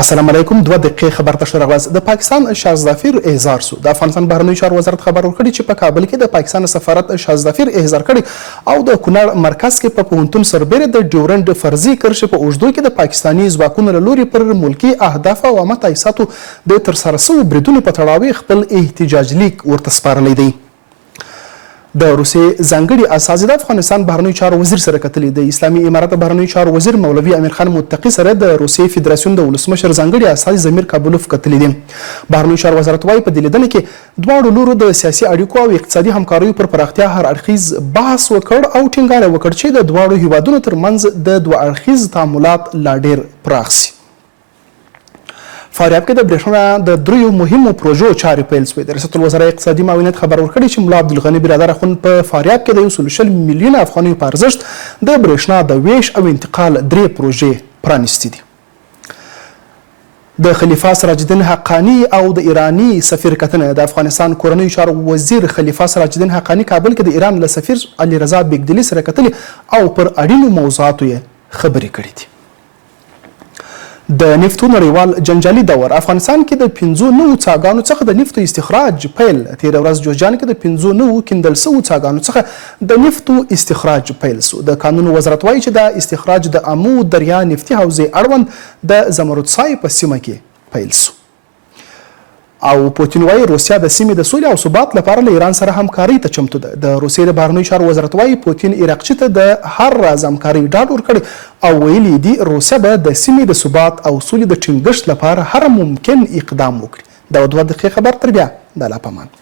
السلام علیکم. 2 دقیقې خبر ته ښه راغلاست. د پاکستان شاهزادفیر احضار سو. د افغانستان بهرنیو چارو وزارت خبر ورکړی چې په کابل کې د پاکستان سفارت شاهزادفیر احضار کړي او د کونړ مرکز کې په پوهنتون سربیره د ډیورنډ فرضي کرښې په اوږدو کې د پاکستاني ځواکونو له لوري پر ملکي اهدافو او عامه تاسیساتو د ترسره سوو بریدونو په تړاو خپل احتجاج لیک ورته سپارلی دی. د روسیې ځانګړي استازي د افغانستان بهرنیو چارو وزیر سره کتلي. د اسلامي امارت بهرنیو چارو وزیر مولوي امیر خان متقي سره د روسیې فدراسیون د ولسمشر ځانګړي استازي زمیر کابلوف کتلي دي. بهرنیو چارو وزارت وايي په دې لیدنه کې دواړو لورو د سیاسي اړیکو او اقتصادي همکاریو پر پراختیا هر اړخیز بحث وکړ او ټینګار وکړ چې د دواړو هیوادونو ترمنځ د دوه اړخیز تعاملات لا ډیر پراخ شي. فاریاب کې د برېښنا د 3 مهمو پروژو چارې پیل شوې. د ریاست الوزرا اقتصادي معاونیت خبر ورکړی چې ملا عبدالغني برادر اخوند په فاریاب کې د 120 میلیونه افغانیو په ارزښت د برېښنا د ویش او انتقال 3 پروژې پرانیستې دي. د خلیفه سراج الدین حقانی او د ایرانی سفیر کتنه. د افغانستان کورنیو چارو وزیر خلیفه سراج الدین حقانی کابل کې د ایران له سفیر علي رضا بیګدلي سره کتلي او پر اړینو موضوعاتو یې خبرې کړې دي. د نفتو نړیوال جنجالي دور. افغانستان کې د 5 نوو څاګانو څخه د نفتو استخراج پیل. تېره ورځ جوزجان کې د 5 نوو کیندل سوو څاګانو څخه د نفتو استخراج پیل سو. د قانون وزارت وایي چې دا استخراج د امو دریا نفتي حوزې اړوند د زمردسای په سیمه کې پیل سو. او پوتین وایي روسیا د سیمې د سولې او ثبات لپاره له ایران سره همکارۍ ته چمتو ده. د روسیې د بهرنیو چارو وزارت وایي پوتین عراقچي ته د هر راز همکارۍ ډاډ ورکړی او ویلي دي روسیا به د سیمې د ثبات او سولې د ټینګښت لپاره هر ممکن اقدام وکړي. دا 2 دقیقې خبر تر بیا د الله په امان.